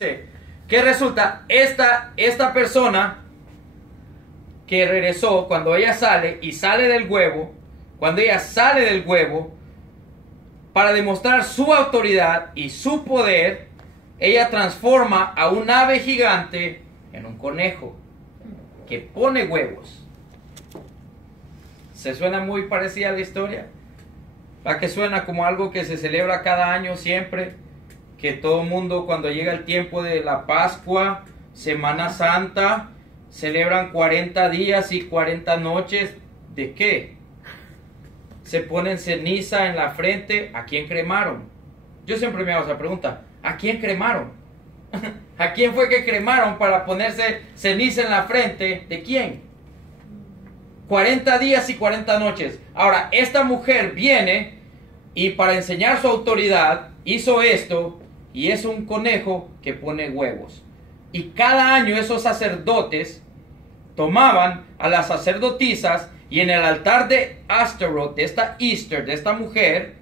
¿Qué resulta? Esta persona que regresó, cuando ella sale y sale del huevo, cuando ella sale del huevo, para demostrar su autoridad y su poder, ella transforma a un ave gigante en un conejo que pone huevos. ¿Se suena muy parecida a la historia? ¿Para qué suena como algo que se celebra cada año siempre? Que todo el mundo, cuando llega el tiempo de la Pascua, Semana Santa, celebran 40 días y 40 noches. ¿De qué? Se ponen ceniza en la frente. ¿A quién cremaron? Yo siempre me hago esa pregunta. ¿A quién cremaron? ¿A quién fue que cremaron para ponerse ceniza en la frente? ¿De quién? 40 días y 40 noches. Ahora, esta mujer viene y para enseñar su autoridad hizo esto, y es un conejo que pone huevos. Y cada año esos sacerdotes tomaban a las sacerdotisas y en el altar de Astaroth, de esta Easter, de esta mujer,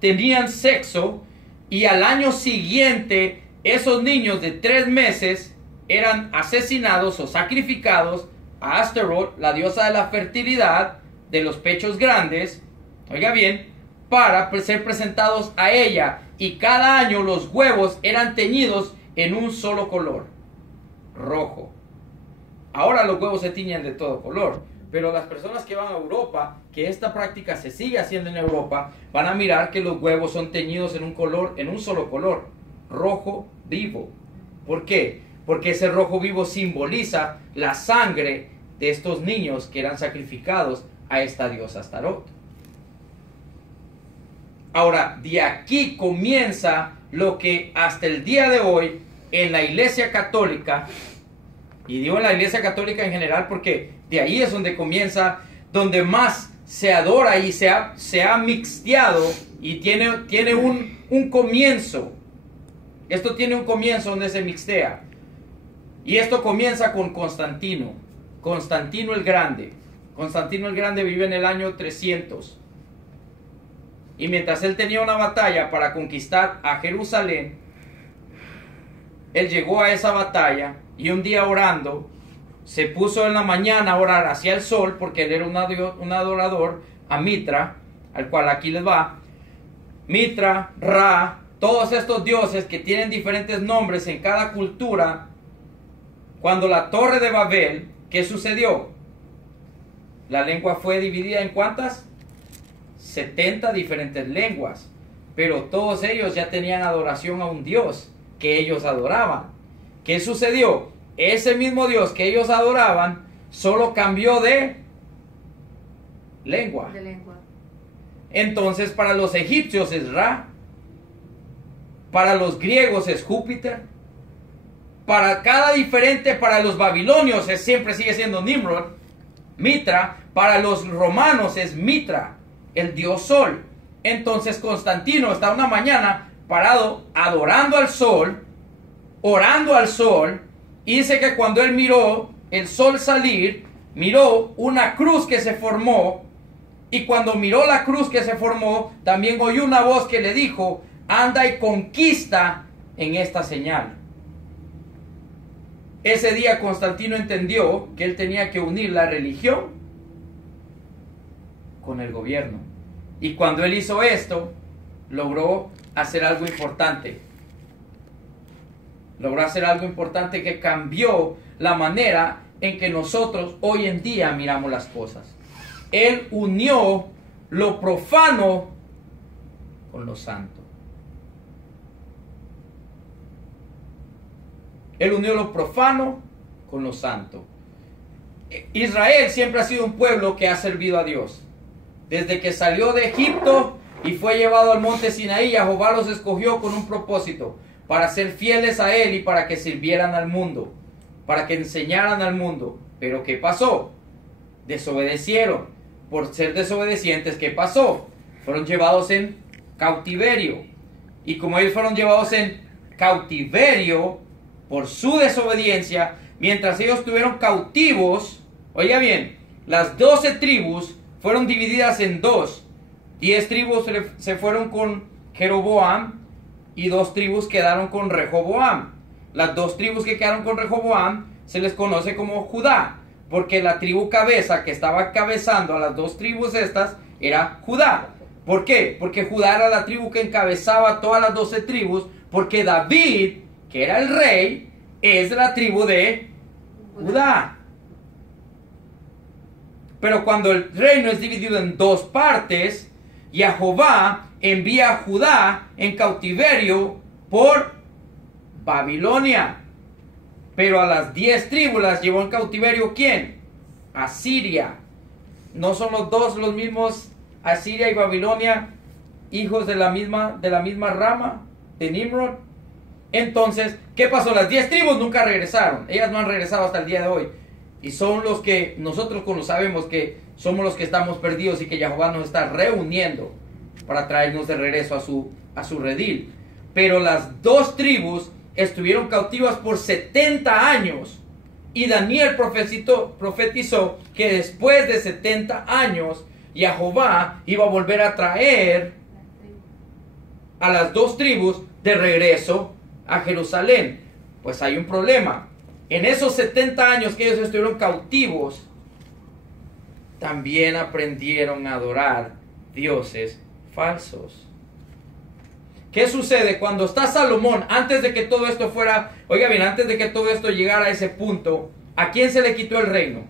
tenían sexo, y al año siguiente esos niños de 3 meses eran asesinados o sacrificados a Astaroth, la diosa de la fertilidad, de los pechos grandes, oiga bien, para ser presentados a ella. Y cada año los huevos eran teñidos en un solo color, rojo. Ahora los huevos se tiñen de todo color, pero las personas que van a Europa, que esta práctica se sigue haciendo en Europa, van a mirar que los huevos son teñidos en un color, en un solo color, rojo vivo. ¿Por qué? Porque ese rojo vivo simboliza la sangre de estos niños que eran sacrificados a esta diosa Astaroth. Ahora, de aquí comienza lo que hasta el día de hoy en la Iglesia Católica, y digo en la Iglesia Católica en general porque de ahí es donde comienza, donde más se adora y se ha mixteado y tiene un comienzo. Esto tiene un comienzo donde se mixtea. Y esto comienza con Constantino, Constantino el Grande. Constantino el Grande vive en el año 300. Y mientras él tenía una batalla para conquistar a Jerusalén, él llegó a esa batalla y un día orando, se puso en la mañana a orar hacia el sol, porque él era un adorador a Mitra, al cual aquí les va. Mitra, Ra, todos estos dioses que tienen diferentes nombres en cada cultura. Cuando la torre de Babel, ¿qué sucedió? La lengua fue dividida en ¿cuántas? 70 diferentes lenguas, pero todos ellos ya tenían adoración a un Dios que ellos adoraban. ¿Qué sucedió? Ese mismo Dios que ellos adoraban solo cambió de lengua. Entonces para los egipcios es Ra, para los griegos es Júpiter, para cada diferente, para los babilonios siempre sigue siendo Nimrod, Mitra, para los romanos es Mitra, el dios sol. Entonces Constantino está una mañana parado adorando al sol, orando al sol, y dice que cuando él miró el sol salir, miró una cruz que se formó, y cuando miró la cruz que se formó, también oyó una voz que le dijo: anda y conquista en esta señal. Ese día Constantino entendió que él tenía que unir la religión con el gobierno. Y cuando él hizo esto, logró hacer algo importante. Logró hacer algo importante que cambió la manera en que nosotros hoy en día miramos las cosas. Él unió lo profano con lo santo. Él unió lo profano con lo santo. Israel siempre ha sido un pueblo que ha servido a Dios. Desde que salió de Egipto y fue llevado al monte Sinaí, Jehová los escogió con un propósito: para ser fieles a Él y para que sirvieran al mundo, para que enseñaran al mundo. Pero ¿qué pasó? Desobedecieron. Por ser desobedientes, ¿qué pasó? Fueron llevados en cautiverio. Y como ellos fueron llevados en cautiverio por su desobediencia, mientras ellos estuvieron cautivos, oiga bien, las 12 tribus fueron divididas en dos. 10 tribus se fueron con Jeroboam y 2 tribus quedaron con Rehoboam. Las 2 tribus que quedaron con Rehoboam se les conoce como Judá, porque la tribu cabeza que estaba cabezando a las 2 tribus estas era Judá. ¿Por qué? Porque Judá era la tribu que encabezaba todas las 12 tribus, porque David, que era el rey, es de la tribu de Judá. Pero cuando el reino es dividido en 2 partes, Jehová envía a Judá en cautiverio por Babilonia. Pero a las 10 tribus las llevó en cautiverio, ¿quién? Asiria. ¿No son los dos los mismos, Asiria y Babilonia, hijos de la misma rama de Nimrod? Entonces, ¿qué pasó? Las 10 tribus nunca regresaron. Ellas no han regresado hasta el día de hoy. Y son los que nosotros sabemos que somos los que estamos perdidos y que Jehová nos está reuniendo para traernos de regreso a su redil. Pero las 2 tribus estuvieron cautivas por 70 años. Y Daniel profetizó que después de 70 años, Jehová iba a volver a traer a las 2 tribus de regreso a Jerusalén. Pues hay un problema. En esos 70 años que ellos estuvieron cautivos, también aprendieron a adorar dioses falsos. ¿Qué sucede cuando está Salomón? Antes de que todo esto fuera, oiga bien, antes de que todo esto llegara a ese punto, ¿a quién se le quitó el reino?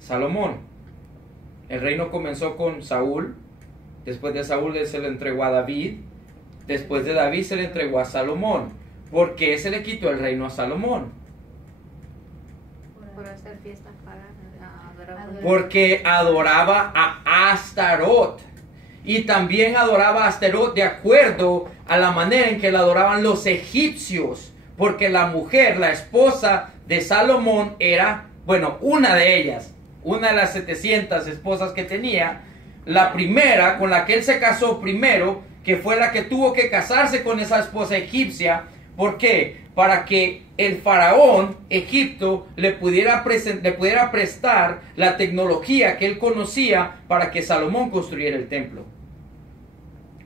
Salomón. El reino comenzó con Saúl. Después de Saúl se le entregó a David. Después de David se le entregó a Salomón. ¿Por qué se le quitó el reino a Salomón? Por hacer fiestas paganas. Porque adoraba a Astarot. Y también adoraba a Astarot de acuerdo a la manera en que la adoraban los egipcios. Porque la mujer, la esposa de Salomón era, bueno, una de ellas, una de las 700 esposas que tenía, la primera con la que él se casó primero, que fue la que tuvo que casarse con esa esposa egipcia. ¿Por qué? Para que el faraón Egipto le pudiera prestar la tecnología que él conocía para que Salomón construyera el templo.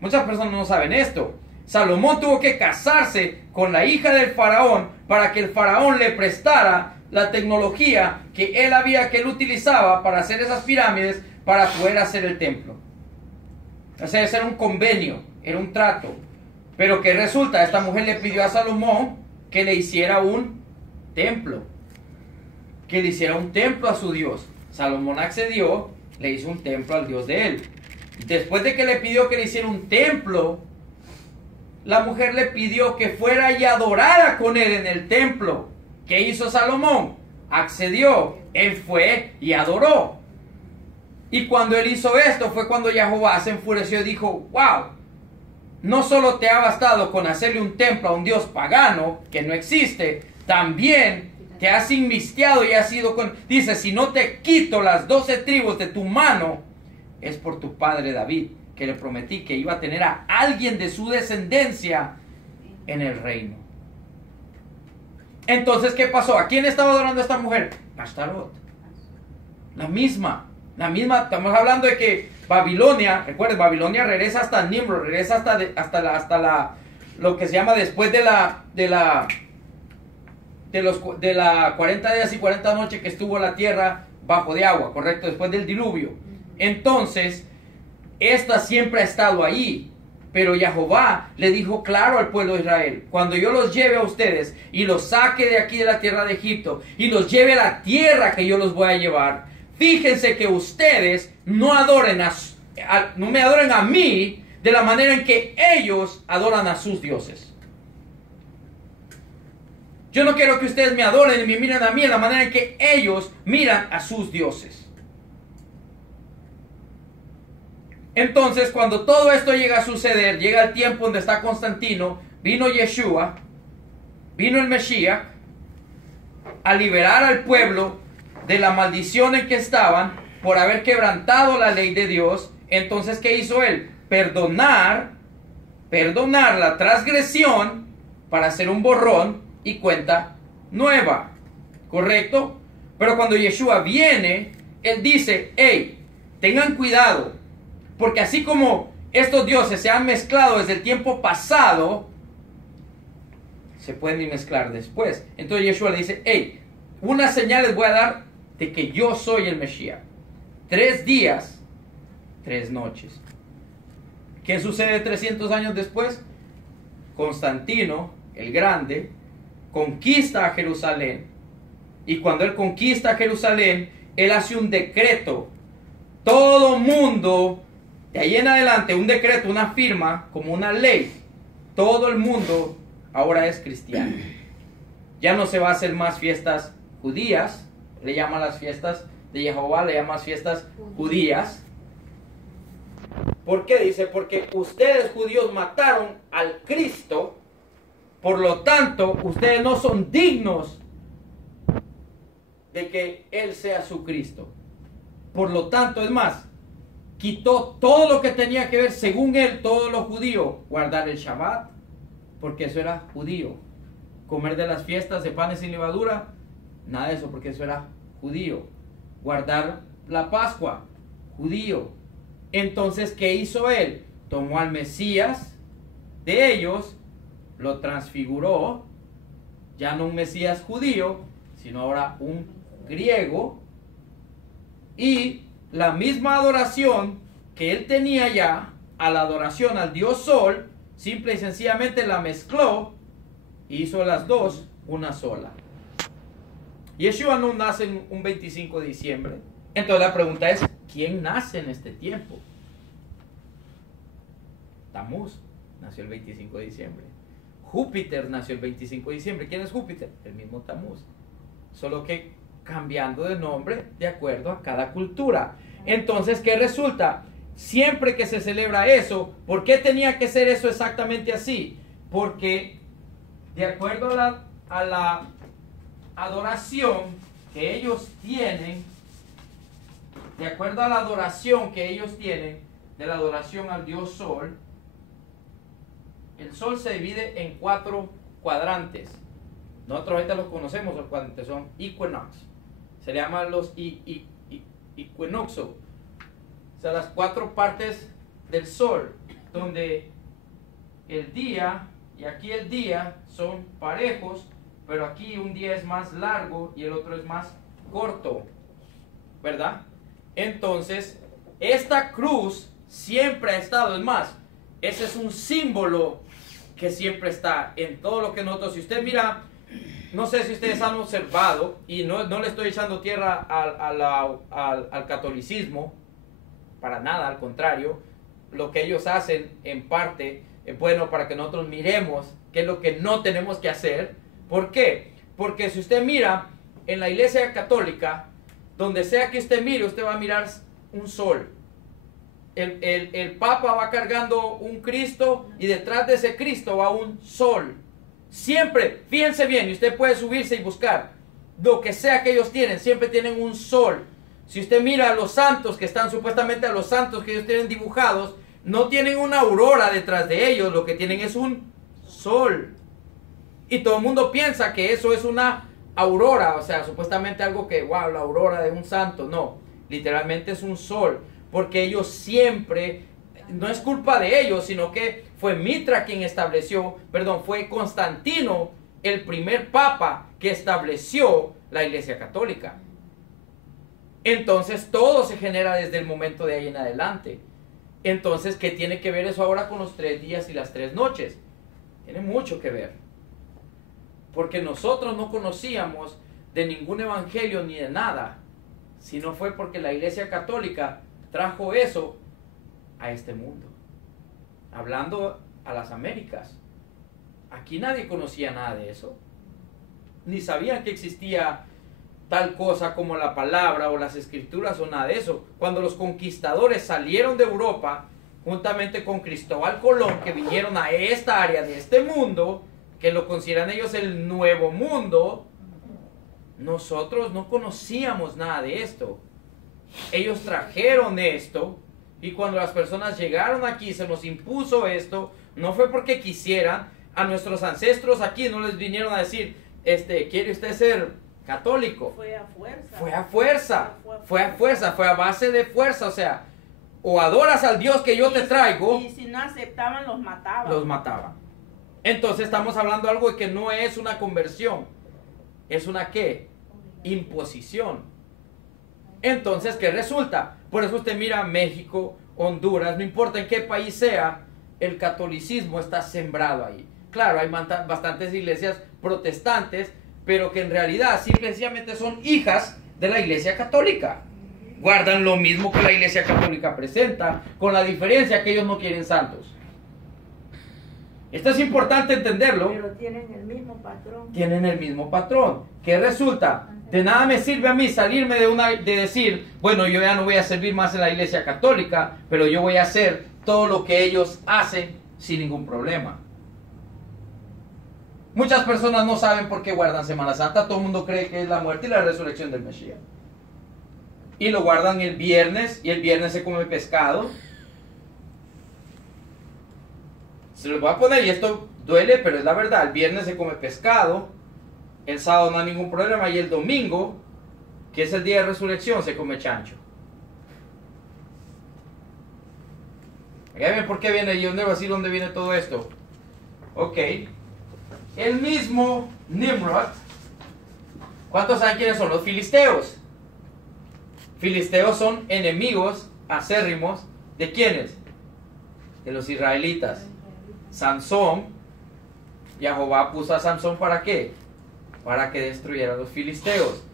Muchas personas no saben esto. Salomón tuvo que casarse con la hija del faraón para que el faraón le prestara la tecnología que él utilizaba para hacer esas pirámides, para poder hacer el templo. O sea, ese era un convenio, era un trato. Pero ¿qué resulta? Esta mujer le pidió a Salomón que le hiciera un templo. Que le hiciera un templo a su Dios. Salomón accedió, le hizo un templo al Dios de él. Después de que le pidió que le hiciera un templo, la mujer le pidió que fuera y adorara con él en el templo. ¿Qué hizo Salomón? Accedió, él fue y adoró. Y cuando él hizo esto fue cuando Jehová se enfureció y dijo, wow, no solo te ha bastado con hacerle un templo a un dios pagano que no existe, también te has inmistiado y has ido con... Dice, si no te quito las 12 tribus de tu mano, es por tu padre David, que le prometí que iba a tener a alguien de su descendencia en el reino. Entonces, ¿qué pasó? ¿A quién estaba adorando esta mujer? Astarot. La misma, estamos hablando de que Babilonia, recuerden, Babilonia regresa hasta Nimrod, regresa hasta lo que se llama después de la 40 días y 40 noches que estuvo la tierra bajo de agua, correcto, después del diluvio. Entonces, esta siempre ha estado ahí, pero Jehová le dijo claro al pueblo de Israel, cuando yo los lleve a ustedes y los saque de aquí de la tierra de Egipto y los lleve a la tierra que yo los voy a llevar, fíjense que ustedes no me adoren a mí de la manera en que ellos adoran a sus dioses. Yo no quiero que ustedes me adoren y me miren a mí de la manera en que ellos miran a sus dioses. Entonces, cuando todo esto llega a suceder, llega el tiempo donde está Constantino, vino Yeshua, vino el Mesías, a liberar al pueblo de la maldición en que estaban por haber quebrantado la ley de Dios. Entonces, ¿qué hizo él? Perdonar la transgresión para hacer un borrón y cuenta nueva, ¿correcto? Pero cuando Yeshua viene, él dice, hey, tengan cuidado, porque así como estos dioses se han mezclado desde el tiempo pasado, se pueden mezclar después. Entonces Yeshua le dice, hey, una señal les voy a dar de que yo soy el Mesías. 3 días, 3 noches. ¿Qué sucede 300 años después? Constantino, el Grande, conquista a Jerusalén. Y cuando él conquista a Jerusalén, él hace un decreto. Todo mundo, de ahí en adelante, un decreto, una firma, como una ley. Todo el mundo ahora es cristiano. Ya no se va a hacer más fiestas judías. Le llaman las fiestas de Jehová, le llaman fiestas judías. ¿Por qué? Dice, porque ustedes judíos mataron al Cristo, por lo tanto, ustedes no son dignos de que Él sea su Cristo. Por lo tanto, es más, quitó todo lo que tenía que ver, según Él, todo lo judío, guardar el Shabbat, porque eso era judío. Comer de las fiestas de panes sin levadura, nada de eso, porque eso era judío. Guardar la Pascua, judío. Entonces, ¿qué hizo él? Tomó al Mesías de ellos, lo transfiguró, ya no un Mesías judío, sino ahora un griego, y la misma adoración que él tenía ya, a la adoración al Dios Sol, simple y sencillamente la mezcló y hizo las dos una sola. Yeshua no nace un 25 de diciembre. Entonces la pregunta es, ¿quién nace en este tiempo? Tamuz nació el 25 de diciembre. Júpiter nació el 25 de diciembre. ¿Quién es Júpiter? El mismo Tamuz. Solo que cambiando de nombre de acuerdo a cada cultura. Entonces, ¿qué resulta? Siempre que se celebra eso, ¿por qué tenía que ser eso exactamente así? Porque de acuerdo a la adoración que ellos tienen, de acuerdo a la adoración que ellos tienen, de la adoración al Dios Sol, el Sol se divide en 4 cuadrantes. Nosotros ahorita los conocemos, los cuadrantes son equinox. Se le llaman los equinoxos. O sea, las 4 partes del Sol, donde el día y aquí el día son parejos, pero aquí un día es más largo y el otro es más corto, ¿verdad? Entonces, esta cruz siempre ha estado, es más, ese es un símbolo que siempre está en todo lo que nosotros, si usted mira, no sé si ustedes han observado, y no le estoy echando tierra al catolicismo, para nada, al contrario, lo que ellos hacen en parte es bueno para que nosotros miremos qué es lo que no tenemos que hacer. ¿Por qué? Porque si usted mira en la iglesia católica, donde sea que usted mire, usted va a mirar un sol. El Papa va cargando un Cristo y detrás de ese Cristo va un sol. Siempre, fíjense bien, y usted puede subirse y buscar lo que sea que ellos tienen, siempre tienen un sol. Si usted mira a los santos que están supuestamente a los santos que ellos tienen dibujados, no tienen una aurora detrás de ellos, lo que tienen es un sol. Y todo el mundo piensa que eso es una aurora, o sea, supuestamente algo que, wow, la aurora de un santo. No, literalmente es un sol, porque ellos siempre, no es culpa de ellos, sino que fue Mitra quien estableció, perdón, fue Constantino, el primer papa que estableció la Iglesia Católica. Entonces todo se genera desde el momento de ahí en adelante. Entonces, ¿qué tiene que ver eso ahora con los 3 días y las 3 noches? Tiene mucho que ver. Porque nosotros no conocíamos de ningún evangelio ni de nada, sino fue porque la Iglesia Católica trajo eso a este mundo. Hablando a las Américas. Aquí nadie conocía nada de eso. Ni sabían que existía tal cosa como la palabra o las escrituras o nada de eso. Cuando los conquistadores salieron de Europa, juntamente con Cristóbal Colón, que vinieron a esta área de este mundo, que lo consideran ellos el nuevo mundo, nosotros no conocíamos nada de esto. Ellos trajeron esto, y cuando las personas llegaron aquí, se nos impuso esto, no fue porque quisieran. A nuestros ancestros aquí no les vinieron a decir, ¿quiere usted ser católico? Fue a fuerza. Fue a fuerza, fue a fuerza, fue a base de fuerza. O sea, o adoras al Dios que yo te traigo, Y si no aceptaban, los mataban. los mataban. Entonces estamos hablando de algo que no es una conversión, es una ¿qué? Imposición. Entonces, ¿qué resulta? Por eso usted mira México, Honduras, no importa en qué país sea, el catolicismo está sembrado ahí. Claro, hay bastantes iglesias protestantes, pero que en realidad simplemente son hijas de la iglesia católica. Guardan lo mismo que la iglesia católica presenta, con la diferencia que ellos no quieren santos. Esto es importante entenderlo. Pero tienen el mismo patrón. Tienen el mismo patrón. ¿Qué resulta? De nada me sirve a mí salirme de decir, bueno, yo ya no voy a servir más en la iglesia católica, pero yo voy a hacer todo lo que ellos hacen sin ningún problema. Muchas personas no saben por qué guardan Semana Santa. Todo el mundo cree que es la muerte y la resurrección del Mesías. Y lo guardan el viernes, y el viernes se come pescado. Se los voy a poner, y esto duele, pero es la verdad. El viernes se come pescado, el sábado no hay ningún problema, y el domingo, que es el día de resurrección, se come chancho. ¿Por qué viene? Yo debo decir dónde viene todo esto. Ok. El mismo Nimrod. ¿Cuántos saben quiénes son? Los filisteos. Filisteos son enemigos acérrimos ¿de quiénes? De los israelitas. Sansón, Jehová puso a Sansón ¿para qué? Para que destruyera a los filisteos.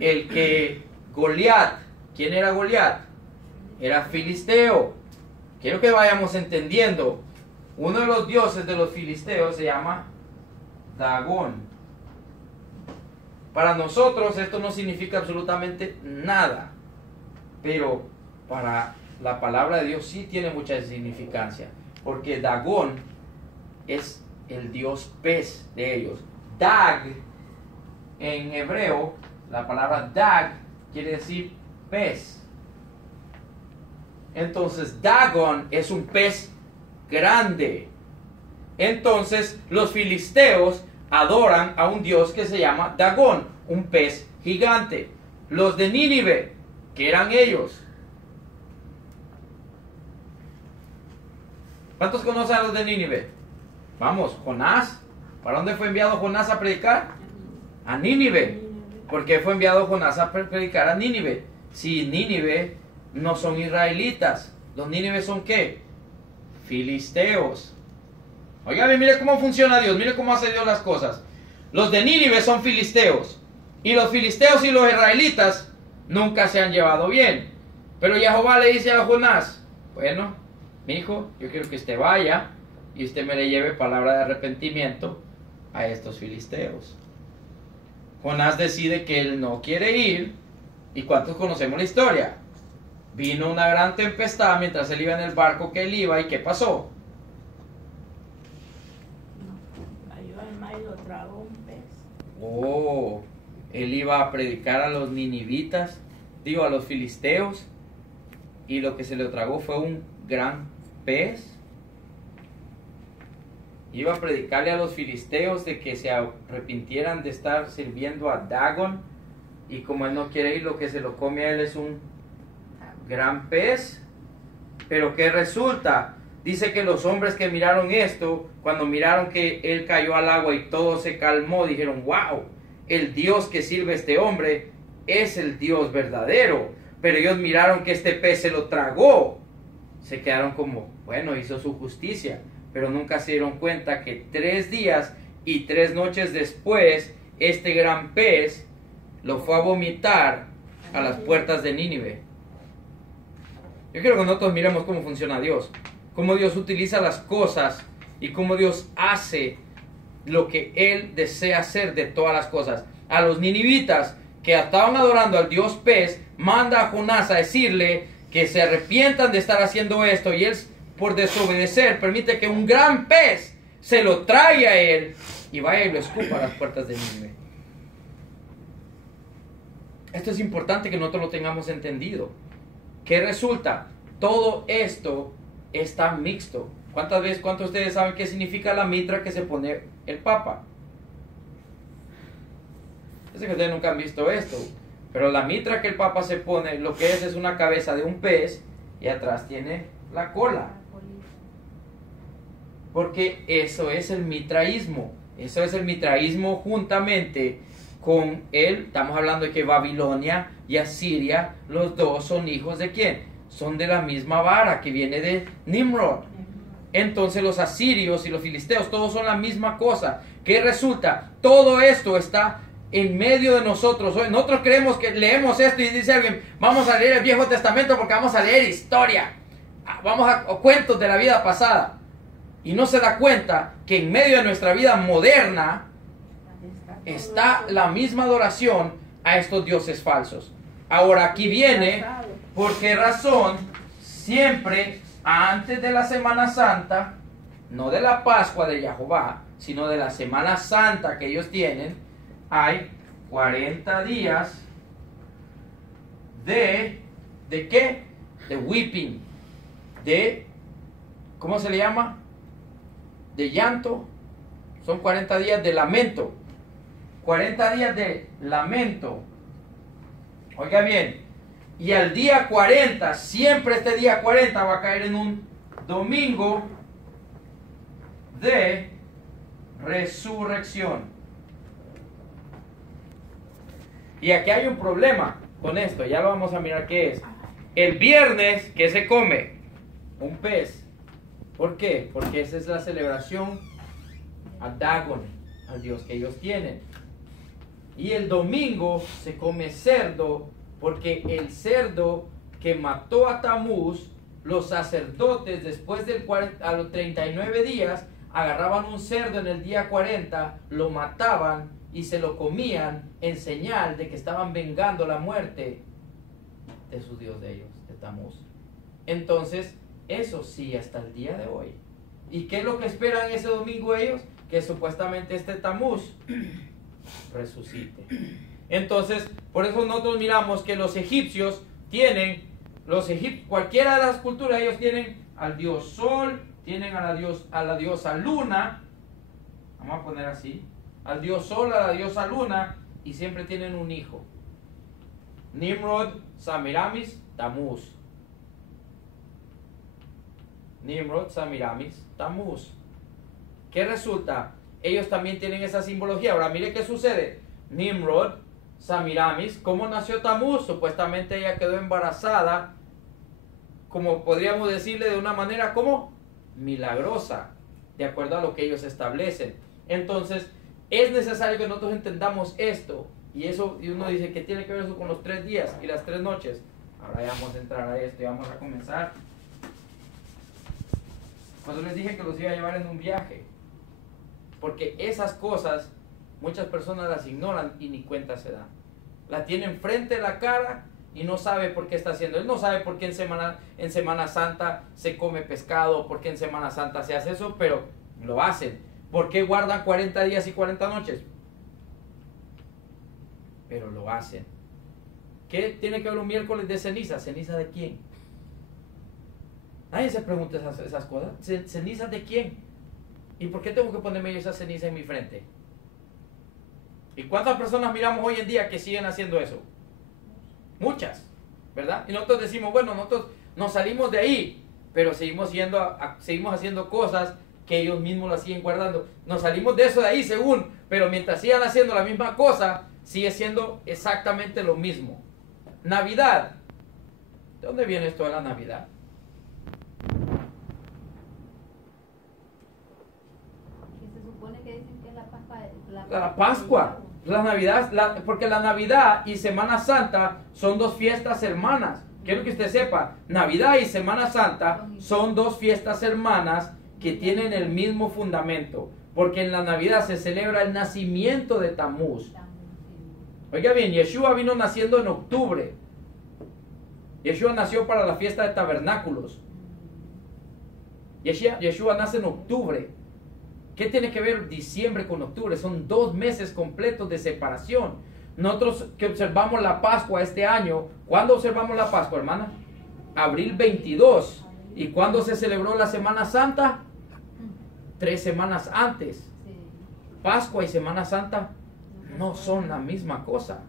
El que Goliat, ¿quién era Goliat? Era filisteo. Quiero que vayamos entendiendo. Uno de los dioses de los filisteos se llama Dagón. Para nosotros esto no significa absolutamente nada, pero para la palabra de Dios sí tiene mucha significancia, porque Dagón es el dios pez de ellos. Dag, en hebreo, la palabra Dag quiere decir pez. Entonces Dagón es un pez grande. Entonces los filisteos adoran a un dios que se llama Dagón, un pez gigante. Los de Nínive, ¿qué eran ellos? ¿Cuántos conocen a los de Nínive? Vamos, Jonás. ¿Para dónde fue enviado Jonás a predicar? A Nínive. ¿Por qué fue enviado Jonás a predicar a Nínive? Si Nínive no son israelitas. ¿Los Nínive son qué? Filisteos. Oiga, mire cómo funciona Dios, mire cómo hace Dios las cosas. Los de Nínive son filisteos. Y los filisteos y los israelitas nunca se han llevado bien. Pero Jehová le dice a Jonás, bueno, mi hijo, yo quiero que usted vaya y usted me le lleve palabra de arrepentimiento a estos filisteos. Jonás decide que él no quiere ir. ¿Y cuántos conocemos la historia? Vino una gran tempestad mientras él iba en el barco que él iba. ¿Y qué pasó? Cayó al mar y lo tragó un pez. Oh, él iba a predicar a los ninivitas, a los filisteos, y lo que se le tragó fue un gran pez. Iba a predicarle a los filisteos de que se arrepintieran de estar sirviendo a Dagón, y como él no quiere ir, lo que se lo come a él es un gran pez. Pero ¿qué resulta? Dice que los hombres que miraron esto, cuando miraron que él cayó al agua y todo se calmó, dijeron, wow, el Dios que sirve a este hombre es el Dios verdadero. Pero ellos miraron que este pez se lo tragó. Se quedaron como, bueno, hizo su justicia. Pero nunca se dieron cuenta que 3 días y 3 noches después, este gran pez lo fue a vomitar a las puertas de Nínive. Yo quiero que nosotros miremos cómo funciona Dios, cómo Dios utiliza las cosas y cómo Dios hace lo que Él desea hacer de todas las cosas. A los ninivitas que estaban adorando al Dios pez, manda a Jonás a decirle que se arrepientan de estar haciendo esto, y él, por desobedecer, permite que un gran pez se lo traiga a él y vaya y lo escupa a las puertas de Nínive. Esto es importante que nosotros lo tengamos entendido. ¿Qué resulta? Todo esto está mixto. ¿Cuántos de ustedes saben qué significa la mitra que se pone el Papa? Yo sé que ustedes nunca han visto esto, pero la mitra que el Papa se pone, lo que es una cabeza de un pez, y atrás tiene la cola. Porque eso es el mitraísmo. Eso es el mitraísmo juntamente con él. Estamos hablando de que Babilonia y Asiria, los dos son hijos de quién? Son de la misma vara que viene de Nimrod. Entonces los asirios y los filisteos, todos son la misma cosa. ¿Qué resulta? Todo esto está en medio de nosotros. Hoy nosotros creemos que leemos esto y dice alguien, vamos a leer el Viejo Testamento porque vamos a leer historia. Vamos a cuentos de la vida pasada. Y no se da cuenta que en medio de nuestra vida moderna está la misma adoración a estos dioses falsos. Ahora aquí viene, ¿por qué razón? Siempre antes de la Semana Santa, no de la Pascua de Jehová, sino de la Semana Santa que ellos tienen, hay 40 días ¿de qué? De weeping, de, ¿cómo se le llama? De llanto. Son 40 días de lamento. 40 días de lamento. Oiga bien, y al día 40, siempre este día 40 va a caer en un domingo de resurrección. Y aquí hay un problema con esto, ya lo vamos a mirar qué es. El viernes, ¿qué se come? Un pez. ¿Por qué? Porque esa es la celebración a Dagon, al dios que ellos tienen. Y el domingo se come cerdo, porque el cerdo que mató a Tamuz, los sacerdotes después del a los 39 días, agarraban un cerdo en el día 40, lo mataban y se lo comían en señal de que estaban vengando la muerte de su dios de ellos, de Tamuz. Entonces, eso sí, hasta el día de hoy. ¿Y qué es lo que esperan ese domingo ellos? Que supuestamente este Tamuz resucite. Entonces, por eso nosotros miramos que los egipcios tienen, cualquiera de las culturas, ellos tienen al dios sol, tienen a la diosa luna, vamos a poner así, al dios sol, a la diosa luna, y siempre tienen un hijo. Nimrod, Samiramis, Tamuz. Nimrod, Samiramis, Tamuz. ¿Qué resulta? Ellos también tienen esa simbología. Ahora mire qué sucede. Nimrod, Samiramis, ¿cómo nació Tamuz? Supuestamente ella quedó embarazada, como podríamos decirle de una manera como milagrosa, de acuerdo a lo que ellos establecen. Entonces, es necesario que nosotros entendamos esto. Y eso, y uno dice, ¿qué tiene que ver eso con los 3 días y las 3 noches? Ahora ya vamos a entrar a esto y vamos a comenzar. Cuando les dije que los iba a llevar en un viaje, porque esas cosas muchas personas las ignoran y ni cuenta se dan. La tienen frente a la cara y no sabe por qué está haciendo. Él no sabe por qué en Semana Santa se come pescado, por qué en Semana Santa se hace eso, pero lo hacen. ¿Por qué guardan 40 días y 40 noches? Pero lo hacen. ¿Qué tiene que ver un miércoles de ceniza? ¿Ceniza de quién? Nadie se pregunta esas cosas. ¿Cenizas de quién? ¿Y por qué tengo que ponerme yo esa ceniza en mi frente? ¿Y cuántas personas miramos hoy en día que siguen haciendo eso? Muchas, ¿verdad? Y nosotros decimos, bueno, nosotros nos salimos de ahí, pero seguimos haciendo cosas que ellos mismos las siguen guardando. Nos salimos de eso de ahí según, pero mientras sigan haciendo la misma cosa, sigue siendo exactamente lo mismo. Navidad. ¿De dónde viene esto de la Navidad? Se supone que dicen que es la Pascua. La Pascua, la Navidad, porque la Navidad y Semana Santa son 2 fiestas hermanas. Quiero que usted sepa, Navidad y Semana Santa son 2 fiestas hermanas que tienen el mismo fundamento, porque en la Navidad se celebra el nacimiento de Tamuz. Oiga bien, Yeshua vino naciendo en octubre. Yeshua nació para la fiesta de tabernáculos. Yeshua nace en octubre. ¿Qué tiene que ver diciembre con octubre? Son 2 meses completos de separación. Nosotros que observamos la Pascua este año, ¿cuándo observamos la Pascua, hermana? Abril 22. ¿Y cuándo se celebró la Semana Santa? 3 semanas antes. Pascua y Semana Santa no son la misma cosa.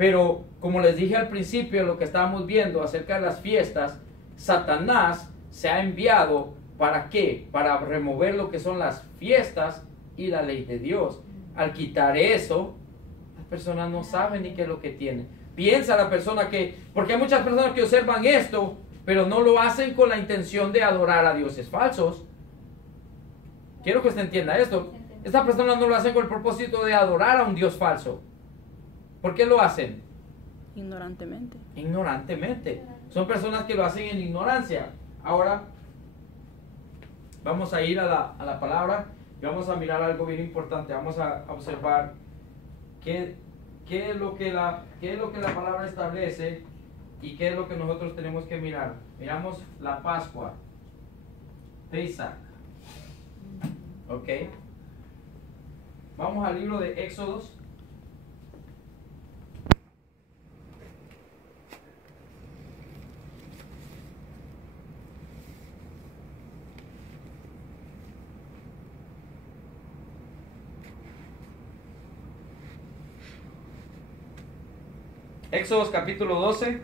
Pero como les dije al principio, lo que estábamos viendo acerca de las fiestas, Satanás se ha enviado ¿para qué? Para remover lo que son las fiestas y la ley de Dios. Al quitar eso, las personas no saben ni qué es lo que tienen. Piensa la persona que, porque hay muchas personas que observan esto, pero no lo hacen con la intención de adorar a dioses falsos. Quiero que usted entienda esto. Estas personas no lo hacen con el propósito de adorar a un Dios falso. ¿Por qué lo hacen? Ignorantemente. Ignorantemente. Son personas que lo hacen en ignorancia. Ahora vamos a ir a la palabra y vamos a mirar algo bien importante. Vamos a observar qué es lo que la palabra establece y qué es lo que nosotros tenemos que mirar. Miramos la Pascua, Pesach. Ok. Vamos al libro de Éxodos. Éxodos capítulo 12.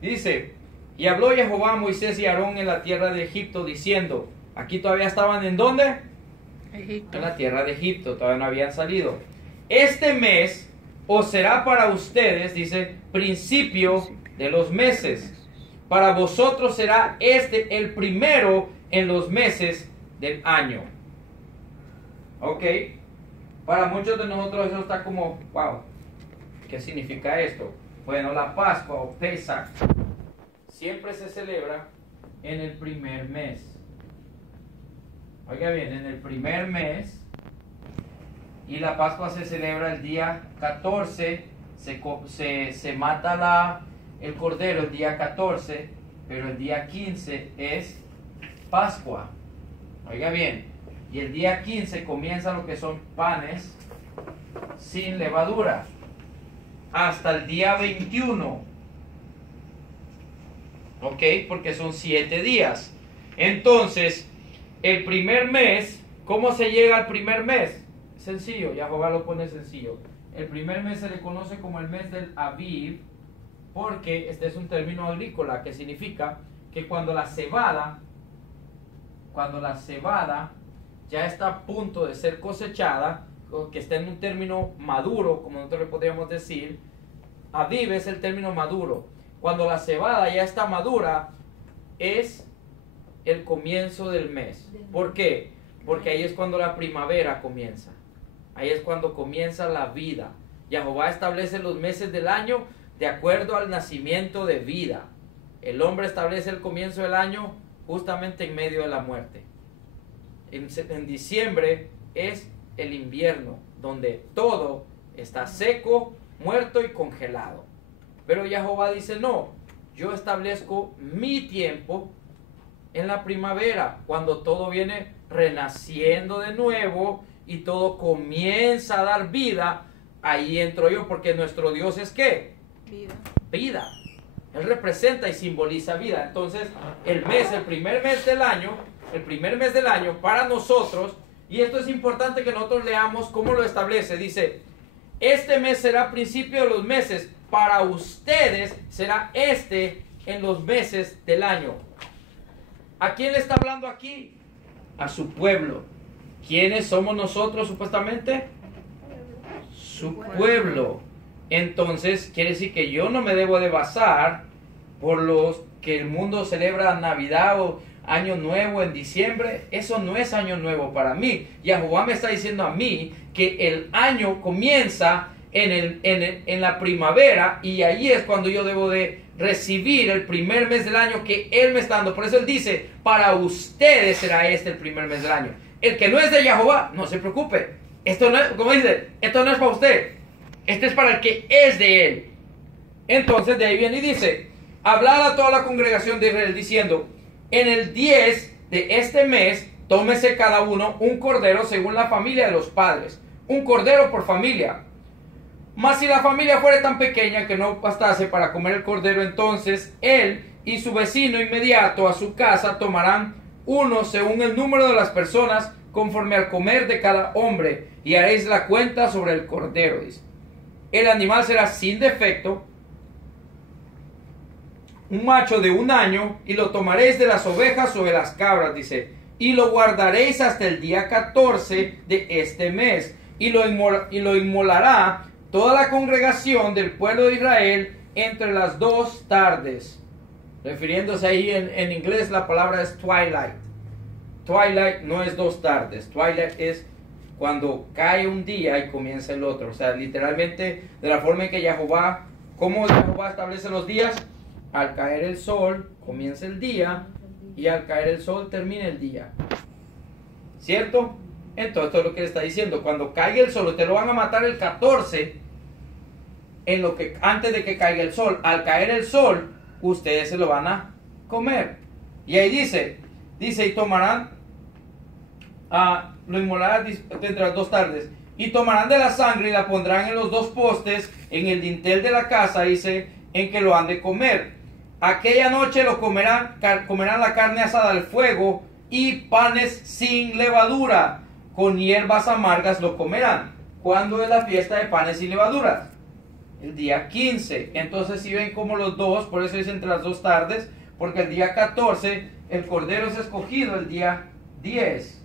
Dice: y habló Jehová a Moisés y a Aarón en la tierra de Egipto, diciendo, aquí todavía estaban ¿en dónde? Egipto. En la tierra de Egipto, todavía no habían salido. Este mes os será para ustedes, dice, principio de los meses. Para vosotros será este el primero en los meses del año. Ok. Para muchos de nosotros eso está como, wow, ¿qué significa esto? Bueno, la Pascua o Pesach siempre se celebra en el primer mes. Oiga bien, en el primer mes. Y la Pascua se celebra el día 14. Se mata el cordero el día 14, pero el día 15 es Pascua. Oiga bien. Y el día 15 comienza lo que son panes sin levadura. Hasta el día 21. ¿Ok? Porque son 7 días. Entonces, el primer mes, ¿cómo se llega al primer mes? Sencillo, Jehová lo pone sencillo. El primer mes se le conoce como el mes del Aviv, porque este es un término agrícola que significa que cuando la cebada ya está a punto de ser cosechada, que está en un término maduro, como nosotros le podríamos decir, Aviv es el término maduro. Cuando la cebada ya está madura, es el comienzo del mes. ¿Por qué? Porque ahí es cuando la primavera comienza. Ahí es cuando comienza la vida. Jehová establece los meses del año de acuerdo al nacimiento de vida. El hombre establece el comienzo del año justamente en medio de la muerte. En diciembre es el invierno, donde todo está seco, muerto y congelado. Pero Jehová dice, no, yo establezco mi tiempo en la primavera, cuando todo viene renaciendo de nuevo y todo comienza a dar vida. Ahí entro yo, porque nuestro Dios es ¿qué? Vida. Vida. Él representa y simboliza vida. Entonces, el primer mes del año para nosotros, y esto es importante que nosotros leamos cómo lo establece. Dice, este mes será principio de los meses, para ustedes será este en los meses del año. ¿A quién le está hablando aquí? A su pueblo. ¿Quiénes somos nosotros supuestamente? Su pueblo. Entonces, quiere decir que yo no me debo de basar por los que el mundo celebra Navidad o Año Nuevo en diciembre. Eso no es Año Nuevo para mí. Jehová me está diciendo a mí que el año comienza en la primavera, y ahí es cuando yo debo de recibir el primer mes del año que Él me está dando. Por eso Él dice, para ustedes será este el primer mes del año. El que no es de Jehová, no se preocupe. Esto no es, como dice, esto no es para usted. Este es para el que es de Él. Entonces de ahí viene y dice, hablad a toda la congregación de Israel diciendo, en el 10 de este mes, tómese cada uno un cordero según la familia de los padres. Un cordero por familia. Mas si la familia fuera tan pequeña que no bastase para comer el cordero, entonces él y su vecino inmediato a su casa tomarán uno según el número de las personas conforme al comer de cada hombre, y haréis la cuenta sobre el cordero, dice. El animal será sin defecto, un macho de 1 año, y lo tomaréis de las ovejas o de las cabras, dice, y lo guardaréis hasta el día 14 de este mes, y lo inmolará toda la congregación del pueblo de Israel entre las 2 tardes. Refiriéndose ahí en inglés, la palabra es twilight. Twilight no es 2 tardes, twilight es cuando cae un día y comienza el otro. O sea, literalmente de la forma en que Jehová, ¿cómo Jehová establece los días? Al caer el sol comienza el día y al caer el sol termina el día. ¿Cierto? Entonces esto es lo que le está diciendo. Cuando caiga el sol, te lo van a matar el 14, antes de que caiga el sol. Al caer el sol, ustedes se lo van a comer. Y ahí dice, y tomarán, lo inmolarán entre las 2 tardes, y tomarán de la sangre y la pondrán en los 2 postes, en el dintel de la casa, dice, en que lo han de comer. Aquella noche lo comerán la carne asada al fuego y panes sin levadura, con hierbas amargas lo comerán. ¿Cuándo es la fiesta de panes sin levaduras? El día 15. Entonces si ven como los dos, por eso es entre las 2 tardes, porque el día 14 el cordero es escogido, el día 10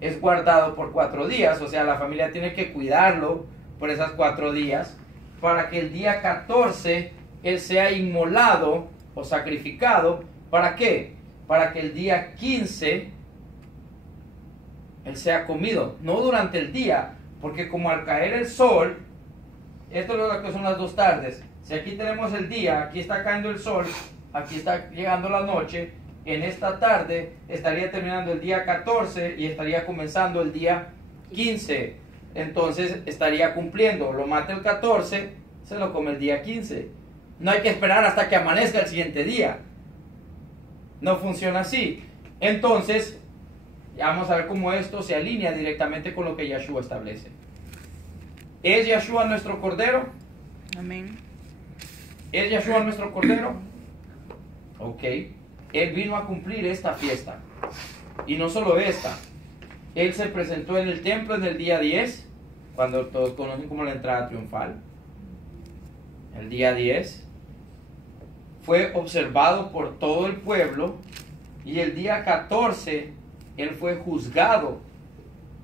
es guardado por 4 días, o sea, la familia tiene que cuidarlo por esas 4 días, para que el día 14 él sea inmolado o sacrificado. ¿Para qué? Para que el día 15 él sea comido, no durante el día, porque como al caer el sol, esto es lo que son las 2 tardes, si aquí tenemos el día, aquí está cayendo el sol, aquí está llegando la noche, en esta tarde estaría terminando el día 14 y estaría comenzando el día 15, entonces estaría cumpliendo, lo mata el 14, se lo come el día 15, no hay que esperar hasta que amanezca el siguiente día, no funciona así. Entonces vamos a ver cómo esto se alinea directamente con lo que Yeshua establece. ¿Es Yeshua nuestro Cordero? Amén. ¿Es Yeshua nuestro Cordero? Ok. Él vino a cumplir esta fiesta. Y no solo esta. Él se presentó en el templo en el día 10, cuando todos conocen como la entrada triunfal. El día 10. Fue observado por todo el pueblo. Y el día 14, él fue juzgado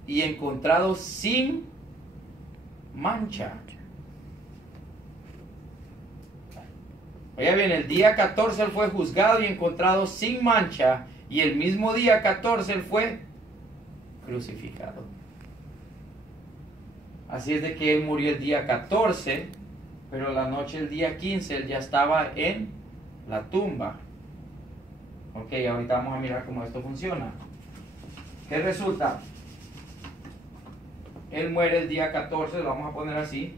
y encontrado sin mancha. Oiga bien, el día 14 él fue juzgado y encontrado sin mancha, y el mismo día 14 él fue crucificado. Así es de que él murió el día 14, pero la noche del día 15 él ya estaba en la tumba. Ok, ahorita vamos a mirar cómo esto funciona. ¿Qué resulta? Él muere el día 14, lo vamos a poner así.